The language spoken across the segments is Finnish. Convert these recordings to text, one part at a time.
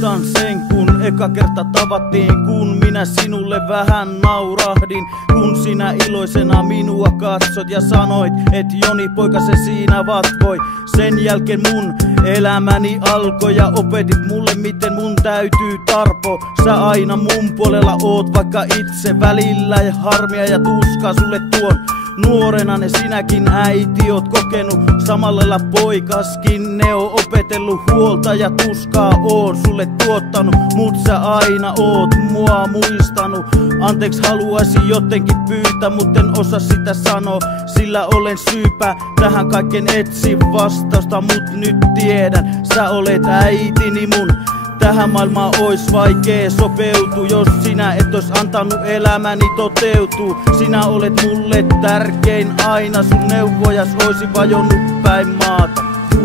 Muistan sen, kun eka kerta tavattiin, kun minä sinulle vähän naurahdin. Kun sinä iloisena minua katsot ja sanoit, et Joni poika se siinä vatvoi. Sen jälkeen mun elämäni alkoi ja opetit mulle miten mun täytyy tarpo. Sä aina mun puolella oot, vaikka itse välillä ja harmia ja tuskaa sulle tuon. Nuorena ne sinäkin äiti oot kokenut, samalla lailla poikaskin ne on opetellut. Huolta ja tuskaa oon sulle tuottanut, mut sä aina oot mua muistanut. Anteeksi haluaisin jotenkin pyytää, mut en osaa sitä sanoa, sillä olen syypää tähän kaiken etsin vastausta. Mut nyt tiedän, sä olet äitini mun. Tähän maailmaan ois vaikee sopeutua, jos sinä et ois antanut elämäni toteutuu. Sinä olet mulle tärkein aina, sun neuvojas oisin vajonnut päin maata.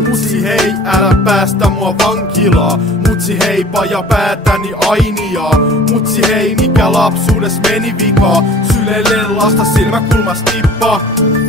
Mutsi hei, älä päästä mua vankilaa. Mutsi hei, paja päätäni ainia. Mutsi hei, mikä lapsuudes meni vikaa. Sylelle lasta silmäkulmas tippa.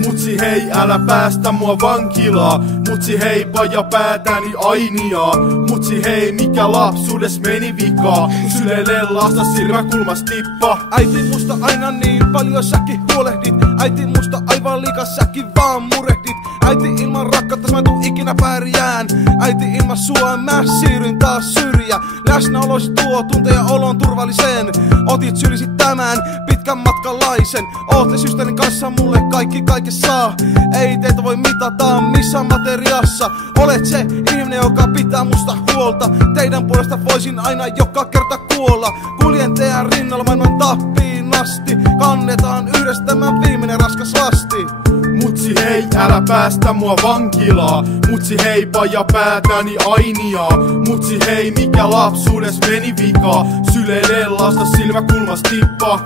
Mutsi hei, älä päästä mua vankilaa. Mutsi hei, paja päätäni ainia. Mutsi hei, mikä lapsuudes meni vikaa. Sylelle lasta silmäkulmas tippa. Äiti musta aina niin paljon säkin huolehdit. Äiti musta aivan liikas säkin vaan murehdit. Äiti ilman rakkautta mä tuu ikinä pärjään. Äiti ilman sua mä siirryn taas syrjä. Läsnäolosi tuo tunteja olon turvalliseen. Otit syyllisi tämän pitkän matkalaisen. Ootte systerin kanssa mulle kaikki kaikessa. Ei teitä voi mitata missään materiassa. Olet se ihminen joka pitää musta huolta. Teidän puolesta voisin aina joka kerta kuolla. Kuljen teidän rinnalla maailman tappiin asti. Kannetaan yhdessä tämän viimeinen raskas lasti. Mutsi hei, älä päästä mua vankilaa. Mutsi hei, paja päätäni ainia. Mutsi hei, mikä lapsuudes meni vikaa. Sylelle lasta silmäkulmas tippa.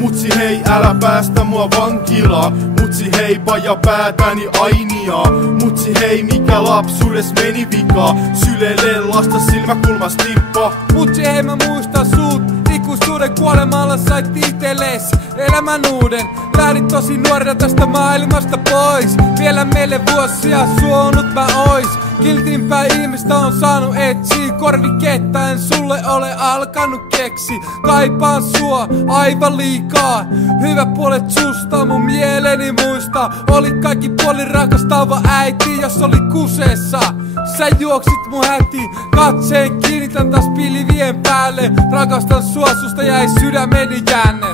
Mutsi hei, älä päästä mua vankilaa. Mutsi hei, paja päätäni ainia. Mutsi hei, mikä lapsuudes meni vikaa. Sylelle lasta silmäkulmas tippa. Mutsi hei, mä muistan sut. Ikuisuuden kuolemalla sait iteles elämän uuden. Lähdit tosi nuorena tästä maailmasta pois. Vielä meille vuosia suonut mä ois. Kiltimpää ihmistä on saanut etsiä. Korviketta en sulle ole alkanut keksi. Kaipaan sua aivan liikaa. Hyvä puolet susta mun mieleni muista. Olit kaikki puolin rakastava äiti, jos oli kuseessa. Sä juoksit mun hätiin, katseen kiinnitän taas pilvien päälle. Rakastan sua, susta jäi sydämeni jänne.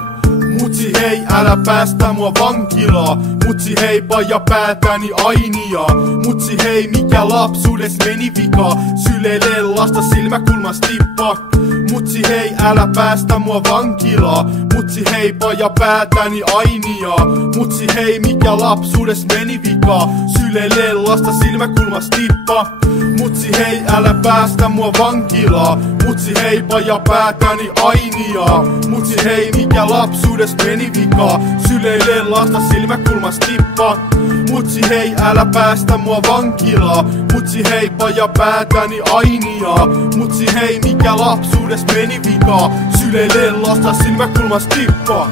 Mutsi hei, älä päästä mua vankilaa. Mutsi hei, paja päätäni ainia. Mutsi hei, mikä lapsuudes meni vikaa. Sylelle lasta silmäkulmas tippa. Mutsi hei, älä päästä mua vankilaa. Mutsi hei, paja päätäni ainia. Mutsi hei, mikä lapsuudes meni vikaa. Sylelle lasta silmäkulmas tippa. Mutsi hei, älä päästä mua vankilaa. Mutsi hei, paja päätäni ainia. Mutsi hei, mikä lapsuudes meni vikaa. Sylelle lasta silmäkulmas tippa. Mutsi hei, älä päästä mua vankilaa. Mutsi hei, paja päätäni ainia. Mutsi hei, mikä lapsuudes meni vikaa. Sylelle lasta silmäkulmas tippa.